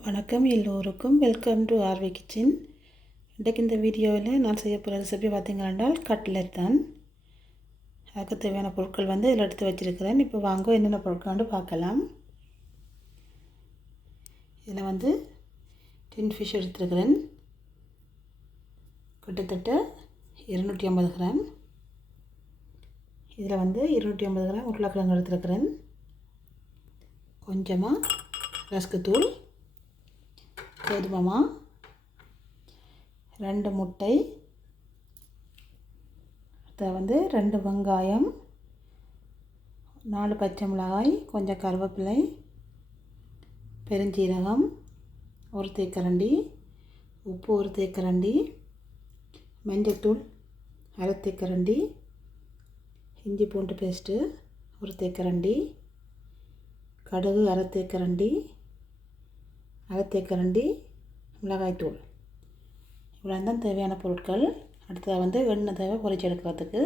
வணக்கம் எல்லோருக்கும் welcome to RV kitchen. இன்றைக்கு இந்த வீடியோவில் நான் செய்ய போகிற ரெசிபி பார்த்தீங்கன்னா கட்லெட் தான். அதுக்கு தேவையான பொருட்கள் இதில் எடுத்து வச்சுருக்கிறேன். இப்போ வாங்க என்னென்ன பொருட்கள் பார்க்கலாம். இதில் டின் ஃபிஷ் எடுத்துருக்கிறேன், கிட்டத்தட்ட 250 கிராம். இதில் 250 கிராம் உருளைக்கிழங்கு எடுத்துருக்கிறேன், கொஞ்சமாக ரஸ்க்கு தூள், கோதுமை, 2 முட்டை, அடுத்த 2 வெங்காயம், 4 பச்சை மிளகாய், கொஞ்சம் கருவேப்பிலை, பெருஞ்சீரகம் 1 தேக்கரண்டி, உப்பு 1 தேக்கரண்டி, மஞ்சள்தூள் 1/2 தேக்கரண்டி, இஞ்சி பூண்டு பேஸ்ட்டு 1 தேக்கரண்டி, கடுகு 1/2 தேக்கரண்டி, 1/2 தேக்கரண்டி மிளகாய்த்தூள். இவ்வளோ தான் தேவையான பொருட்கள். அடுத்தது எண்ணெய் தேவை பொரிச்சு எடுக்கிறதுக்கு.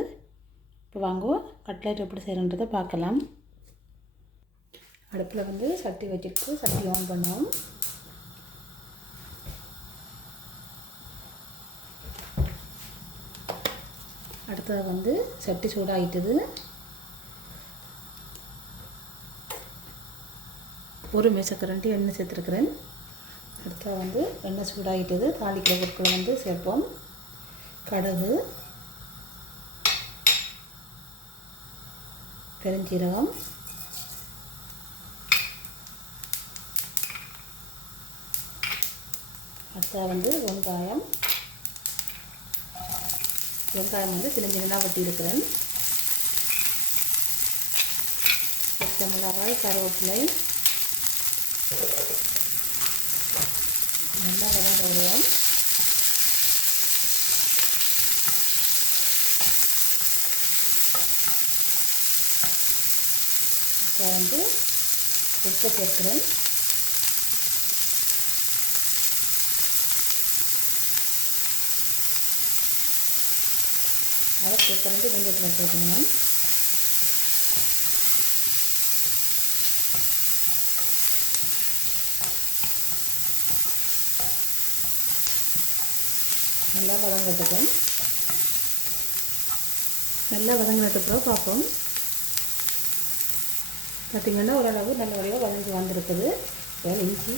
இப்போ வாங்க கட்லெட் எப்படி செய்யணுன்றதை பார்க்கலாம். அடுப்பில் சட்டி வச்சுட்டு சட்டி ஆன் பண்ணுவோம். அடுத்தது சட்டி சூடாகிட்டது. ஒரு மேசக்கரண்டி எண்ணெய் சேர்த்துருக்குறேன். அடுத்தது எண்ணெய் சூடாகிட்டது. தாளிக்கிற பொருட்களை சேர்ப்போம். கடுகு, பெருஞ்சீரகம், அடுத்தது வெங்காயம் சின்ன சின்னதாக வெட்டியிருக்கிறேன். பச்சை மிளகாய், கருவேப்பிலை நல்லா வதங்க விடுவோம். இப்போ உப்பு சேர்க்கிறேன். அதை சேர்க்கறது வெந்தயத்தில் சேர்க்கணும். நல்லா வதங்கட்டுக்கும். நல்லா வதங்கினதுக்கப்புறம் பார்ப்போம். பார்த்திங்கன்னா ஓரளவு நல்ல வடிவாக வதங்கி வந்திருக்குது. இஞ்சி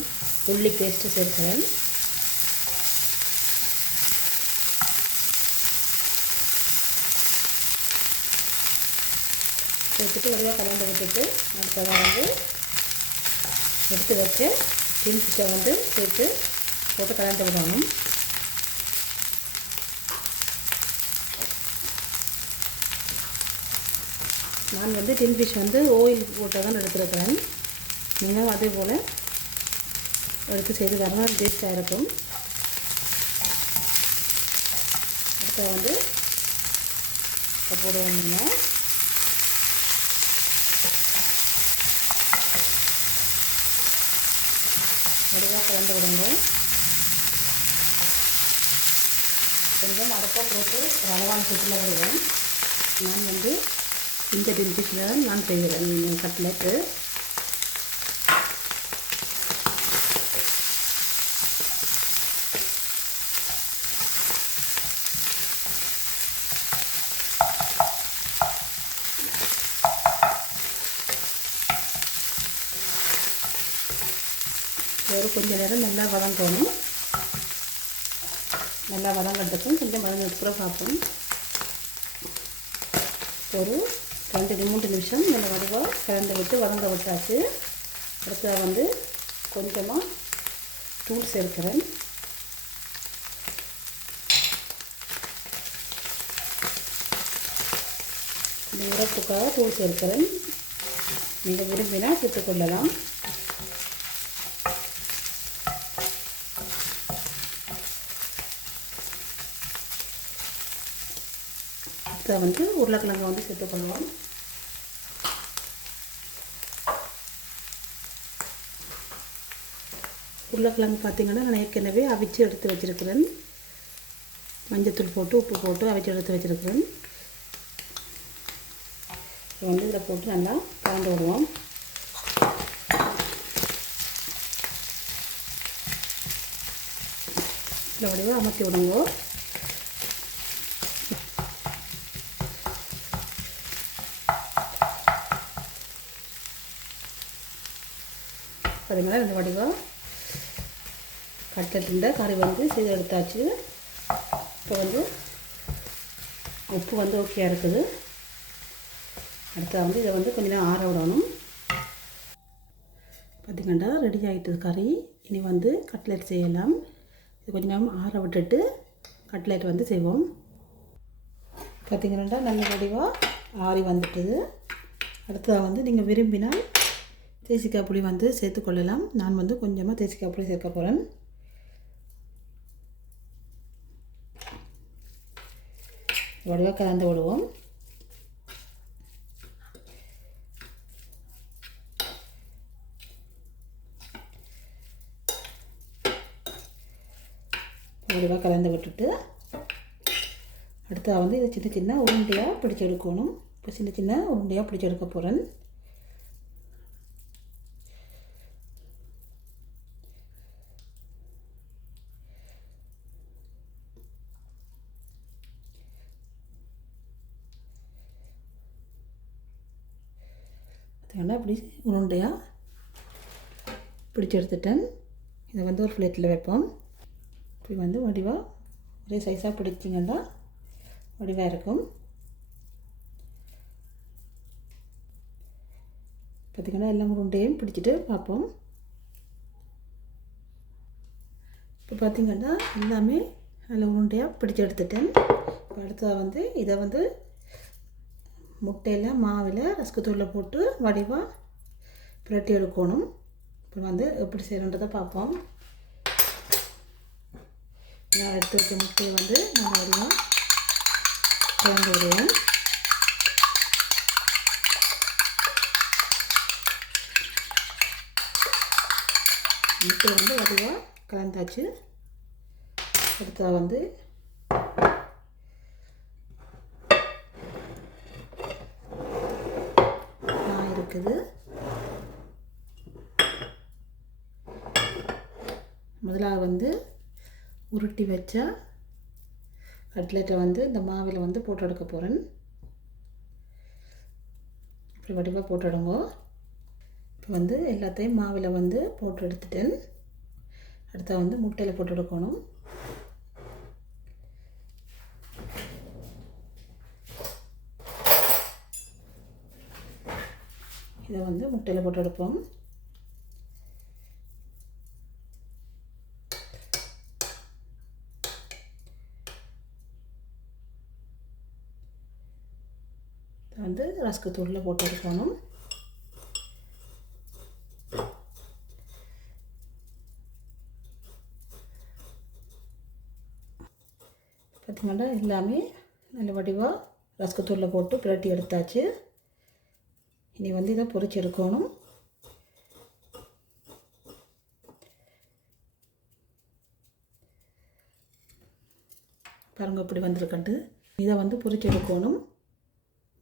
உள்ளி பேஸ்ட்டு சேர்க்கிறேன். சேர்த்துட்டு வடிவாக கலந்து விட்டுட்டு அடுத்ததாக எடுத்து வச்சு டின் ஃபிஷ்ஷை சேர்த்து போட்டு கலந்து விடணும். நான் டின் ஃபிஷ் ஆயில் போட்டு தான் எடுத்துருக்கிறேன். நீங்கள் அதே போல் எடுத்து செய்து வரணும், டேஸ்ட்டாக இருக்கும். அடுத்த போடுவோங்க. வடிவாக கலந்து விடுங்க. கொஞ்சம் அடப்பா போட்டு ஒரு அளவான சுற்றில் விடுவேன். நான் இந்த டின் ஃபிஷ்ஷில் தான் நான் செய்கிறேன் கட்லெட்டு. ஒரு கொஞ்சம் நேரம் நல்லா வதங்கணும். நல்லா வதங்கிறதுக்கும் கொஞ்சம் வதங்கிறதுக்கு பார்ப்போம். ஒரு 2-3 நிமிஷம் நல்ல வடிவாக கலந்து விட்டு வதங்க விட்டாச்சு. அடுத்தது கொஞ்சமாக தூள் சேர்க்கிறேன். இந்த உரப்புக்காக தூள் சேர்க்கிறேன். நீங்கள் விரும்பினால் சேர்த்துக்கொள்ளலாம். அடுத்த உருளைக்கிழங்கு சேர்த்துக்கொள்வோம். உருளைக்கிழங்கு பார்த்திங்கன்னா நான் ஏற்கனவே அவிச்சு எடுத்து வச்சுருக்கிறேன். மஞ்சத்தூள் போட்டு உப்பு போட்டு அவிச்சு எடுத்து வச்சுருக்கிறேன். இப்போ இதில் போட்டு நல்லா கலந்து விடுவோம். இந்த வடிவாக அமர்த்தி விடுங்க. பார்த்தீங்களா இந்த வடிவாக கட்லெட்டுண்ட கறி வந்து செய்து எடுத்தாச்சு. இப்போ வந்து உப்பு வந்து ஓகேயாக இருக்குது. அடுத்தது வந்து இதை வந்து கொஞ்சம் நேரம் ஆற விடணும். பார்த்திங்கன்னா ரெடி ஆகிட்டது கறி. இனி வந்து கட்லெட் செய்யலாம். இது கொஞ்சம் நேரம் ஆற விட்டுட்டு கட்லெட் வந்து செய்வோம். பார்த்திங்கன்னா நல்ல வடிவாக ஆறி வந்துட்டுது. அடுத்ததாக வந்து நீங்கள் விரும்பினால் தேசிக்காய் புளி வந்து சேர்த்துக்கொள்ளலாம். நான் வந்து கொஞ்சமாக தேசிக்காய் புளி சேர்க்க போகிறேன். வடிவாக கலந்து விடுவோம். வடிவாக கலந்து விட்டுட்டு அடுத்ததாக வந்து இதை சின்ன சின்ன உருண்டையாக பிடிச்சி எடுக்கணும். இப்போ சின்ன சின்ன உருண்டையாக பிடிச்சி எடுக்க போகிறேன். பார்த்தீங்கன்னா இப்படி உருண்டையாக பிடிச்சி எடுத்துட்டேன். இதை வந்து ஒரு பிளேட்டில் வைப்போம். இப்படி வந்து வடிவாக ஒரே சைஸாக பிடிச்சிங்கன்னா வடிவாக இருக்கும். பார்த்திங்கன்னா எல்லா உருண்டையும் பிடிச்சிட்டு பார்ப்போம். இப்போ பார்த்திங்கன்னா எல்லாமே நல்ல உருண்டையாக பிடிச்சி எடுத்துட்டேன். இப்போ அடுத்ததாக வந்து இதை வந்து முட்டையில் மாவில் ரஸ்கத்தூளில் போட்டு வடிவாக புரட்டி எடுக்கணும். இப்போ வந்து எப்படி செய்யணுன்றதை பார்ப்போம். நான் எடுத்து வச்ச முட்டையை வந்து நான் வடிவாக கலந்து விடுவேன். முட்டையை வந்து வடிவாக கலந்தாச்சு. அடுத்ததாக வந்து இருக்குது. முதலாக வந்து உருட்டி வச்ச கட்லெட்டை வந்து இந்த மாவில் வந்து போட்டு எடுக்க போகிறேன். இப்படி வடிவாக போட்டு எடுங்க. இப்போ வந்து எல்லாத்தையும் மாவில் வந்து போட்டு எடுத்துட்டேன். அடுத்த வந்து முட்டையில் போட்டு எடுக்கணும். இதை வந்து முட்டையில் போட்டு எடுப்போம். இதை வந்து ரஸ்க்கு தூளில் போட்டு எடுக்கணும். பார்த்திங்கன்னா எல்லாமே நல்ல வடிவாக ரஸ்க்கு தூளில் போட்டு புரட்டி எடுத்தாச்சு. இனி வந்து இதை பொரிச்சு எடுக்கணும். பாருங்கள் இப்படி வந்திருக்கட்டு. இதை வந்து பொரிச்சு எடுக்கணும்.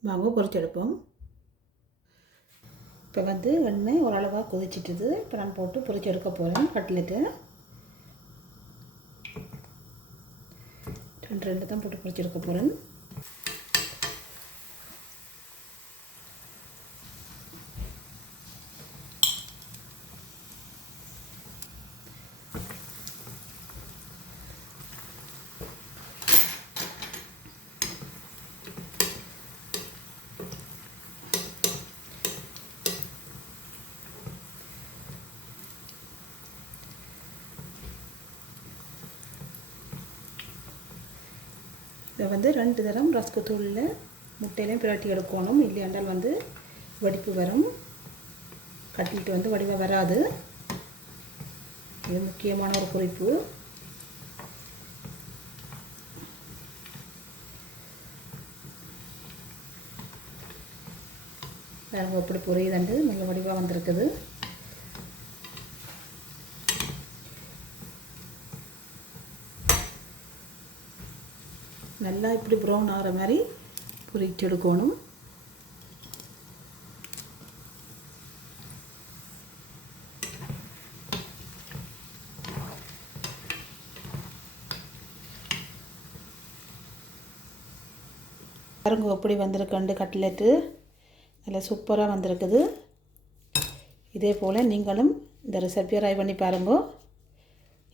வாங்க பொரிச்சு எடுப்போம். இப்போ வந்து எண்ணெய் ஓரளவாக கொதிச்சிட்டுது. இப்போ நான் போட்டு பொரிச்சு எடுக்க போகிறேன் கட்லெட்டு. ரெண்டு தான் போட்டு பொரிச்சு எடுக்க போகிறேன். இதை வந்து 2 தரம் ரஸ்க்கு தூளில் முட்டையிலையும் பிரட்டி எடுக்கணும். இல்லையாண்டால் வந்து வடிப்பு வரும். கட்லெட் வந்து வடிவாக வராது. இது முக்கியமான ஒரு குறிப்பு. பாருங்க எப்படி பொரியுதுண்டு நல்ல வடிவாக வந்திருக்குது. நல்லா இப்படி ப்ரௌன் ஆகிற மாதிரி பொரிச்சு எடுக்கணும். பாருங்க எப்படி வந்திருக்குண்டு கட்லெட்டு நல்லா சூப்பராக வந்திருக்குது. இதே போல் நீங்களும் இந்த ரெசிபியை ட்ரை பண்ணி பாருங்க.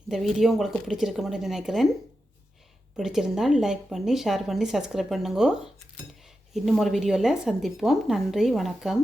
இந்த வீடியோ உங்களுக்கு பிடிச்சிருக்குமென்னு நினைக்கிறேன். பிடிச்சிருந்தால் லைக் பண்ணி ஷேர் பண்ணி சப்ஸ்கிரைப் பண்ணுங்க. இன்னும் ஒரு வீடியோவில் சந்திப்போம். நன்றி, வணக்கம்.